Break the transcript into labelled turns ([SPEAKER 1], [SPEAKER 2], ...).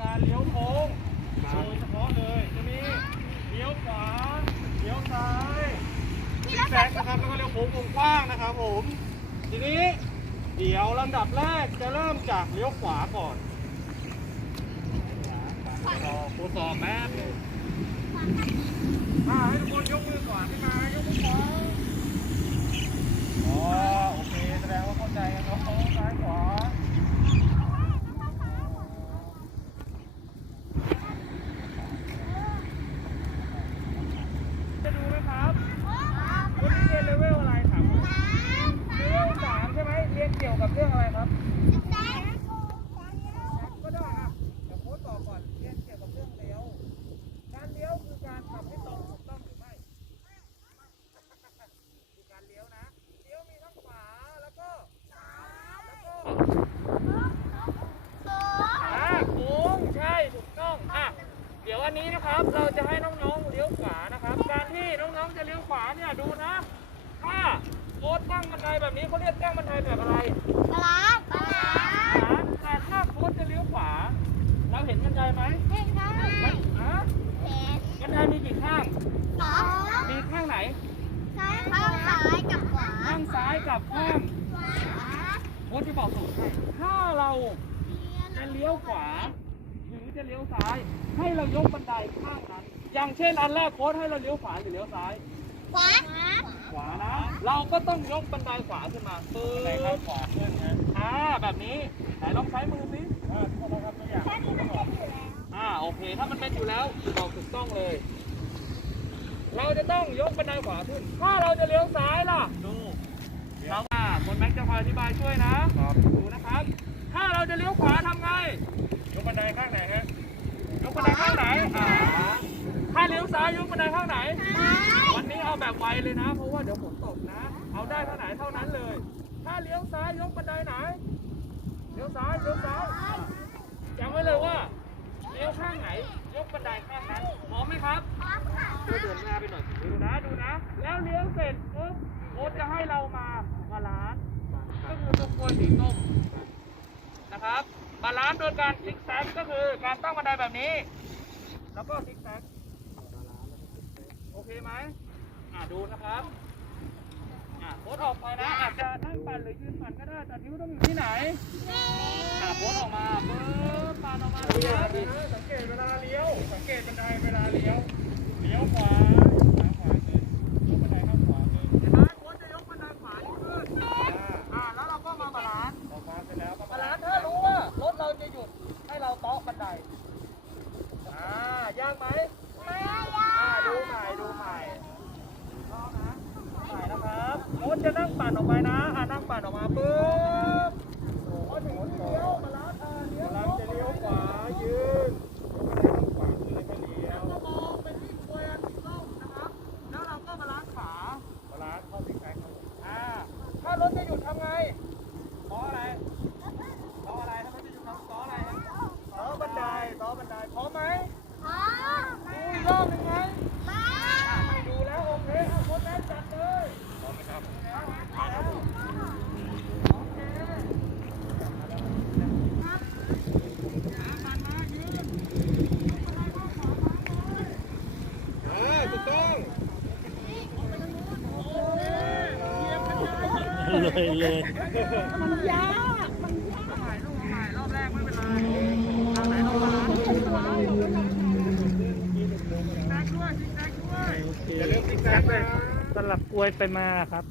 [SPEAKER 1] การเลี้ยวโค้งโดยเฉพาะเลยจะมีเลี้ยวขวาเลี้ยวซ้ายซิกแซกนะครับแล้วก็เลี้ยวโค้งวงกว้างนะครับผมทีนี้เดี๋ยวลำดับแรกจะเริ่มจากเลี้ยวขวาก่อนรอครูสอบแป๊บนึงอ่าให้ทุกคนยกมือก่อนขึ้นมายกมือขวาอ๋อโอเคแสดงว่าเข้าใจกันเนาะซ้ายขวา จะดูไหมครับวันนี้เรียนเลเวลอะไรครับเลเวลสามใช่ไหมเรียนเกี่ยวกับเรื่องอะไรครับก็ได้อะเดี๋ยวโค้ดบอก่อนเรียนเกี่ยวกับเรื่องเลี้ยว การเลี้ยวคือการขับให้ตรงถูกต้องหรือไม่คือการเลี้ยวนะ เลี้ยวมีทั้งขวาแล้วก็แล้วก็อ่าโค้งใช่ถูกต้องอะเดี๋ยวอันนี้นะครับเราจะให้น้องๆเลี้ยวขวานะครับ การที่น้องๆจะเลี้ยวขวาเนี่ยดูนะ ตั้งบันไดแบบนี้เขาเรียกตั้งบันไดแบบอะไรขวาแต่ถ้าโค้ดจะเลี้ยวขวา เราเห็นบันไดไหม
[SPEAKER 2] ม
[SPEAKER 3] ัน
[SPEAKER 1] อะบันไดมีกี่ข้างมีข้างไหน
[SPEAKER 2] ข้
[SPEAKER 1] างซ้ายกับข้างโค้ดจะบอกสูตรให้ถ้าเราจะเลี้ยวขวาหรือจะเลี้ยวซ้าย ให้เรายกบันไดข้างนั้น อย่างเช่นอันแรกโค้ดให้เราเลี้ยวขวาหรือเลี้ยวซ้าย ขวานะ เราก็ต้องยกบันไดขวาขึ้นมาปึ๊บบ
[SPEAKER 4] ันไดข้างขวาขึ้นนะ
[SPEAKER 1] อ่าแบบนี้ไหนลองใช้มือสิ
[SPEAKER 4] อ่าทุกคนนะครับตัวอย่าง
[SPEAKER 1] อ่าโอเค ถ้ามันเป็นอยู่แล้วบอกถูกต้องเลย เราจะต้องยกบันไดขวาขึ้น ถ้าเราจะเลี้ยวซ้ายล่ะดูเราอ่าคนแม็กจะคอยอธิบายช่วยนะดูนะครับ ถ้าเราจะเลี้ยวขวาทำไง ยกบันไดข้างไหนฮะ ยกบันไดข้างไหนอ่าถ้าเลี้ยว ซ้ายยกบันไดข้างไหน วันนี้เอาแบบไวเลยนะ เพราะว่าเดี๋ยวฝนตกนะ เอาได้เท่าไหนเท่านั้นเลย ถ้าเลี้ยวซ้ายยกบันไดไหน เลี้ยวซ้ายเลี้ยวซ้ายจำไว้เลยว่า เลี้ยวข้างไหน ยกบันไดข้างนั้น พร้อมไหมครับ
[SPEAKER 4] ช่วยเดินหน้าไปหน่อย
[SPEAKER 1] ดูนะดูนะ แล้วเลี้ยวเสร็จปุ๊บโค้ชจะให้เรามาบาลานซ์ก็คือตัวกลวยสีส้มนะครับบาลานซ์โดยการซิกแซกก็คือการตั้งบันไดแบบนี้ แล้วก็ซิกแซกโอ เคไหมอ่าดูนะครับอ่าโพสออกไปนะอาจจะนั่งปั่นหรือยืนปั่นก็ได้แต่นิ้วต้องอยู่ที่ไหนอ่าโพสออกมาเบิร์ปั่นออกมาเลี้ยวสังเกตเวลาเลี้ยว สังเกตบันไดเวลาเลี้ยวเลี้ยวขวาขวขวาขึ้นยกบันไดข้างขวาเห็นไหมโพสจะยกบันไดขวาแล้วเราก็มาบาลานซ์บาแล้วบาลานถ้ารู้ว่ารถเราจะหยุดให้เราเตาะบันได อ่ายากไหม อ่าดูใหม่ดูใหม่รอบนะใหม่นะค รถจะนั่งปั่นออกไปนะอ่านั่งปั่นออกมาปุ๊บพอถึงเลี้ยวมาล้างอ่าเลี้ยวลังจะเลี้ยวขวายืนขวาคืออะไรก็เลี้ยวแล้วก็มองไปที่กลวสีส้มนะครับแล้วเราก็มาล้างขา
[SPEAKER 4] ล้างข้าสิแซกครับ
[SPEAKER 1] อ่าถ้ารถจะหยุดทำไงล้ออะไรล้ออะไรถ้ารถจะหยุดทำล้ออะไรล้อบันไดล้อบันไดพร้อมไหมดูอีกรอบหนึ่งไหมไม่ดูแล้วโอเคเอาคนแรกจัดเลย
[SPEAKER 4] พร้อมไหมครับพร้อม
[SPEAKER 1] โอเคเออถูกต้อง เลยเลยมันยากมันยากถ่ายรูปถ่ายรอบแรกไม่เป็นไรทางไหนราบละซิกแซกด้วยซิกแซกด้วย
[SPEAKER 4] อย่าลืมซิกแซกเลย
[SPEAKER 5] สลับกลวยไปมาครับ